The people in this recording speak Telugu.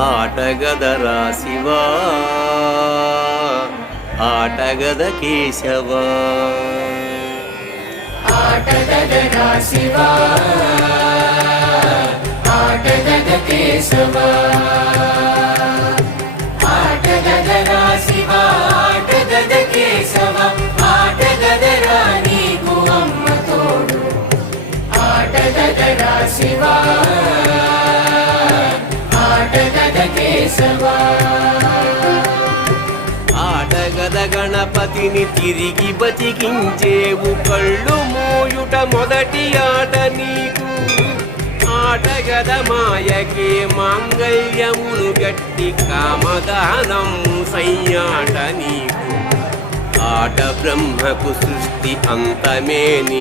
ఆటగదరా శివా ఆటగద కేశవా ఆటగదరా శివా ఆటగద కేశవా ఆటగదరా శివా ఆటగద కేశవా ఆటగదరా నీకు అమ్మ తోడు ఆటగదరా శివా ఆటగద కేశవా ఆటగద గణపతిని తిరిగి బతికించేవు కళ్ళు మూయుట మొదటి ఆట నీకు ఆటగద మాయకే మాంగళ్యమును గట్టి కామదానం సయ్యాట నీకు ఆట బ్రహ్మకు సృష్టి అంతమే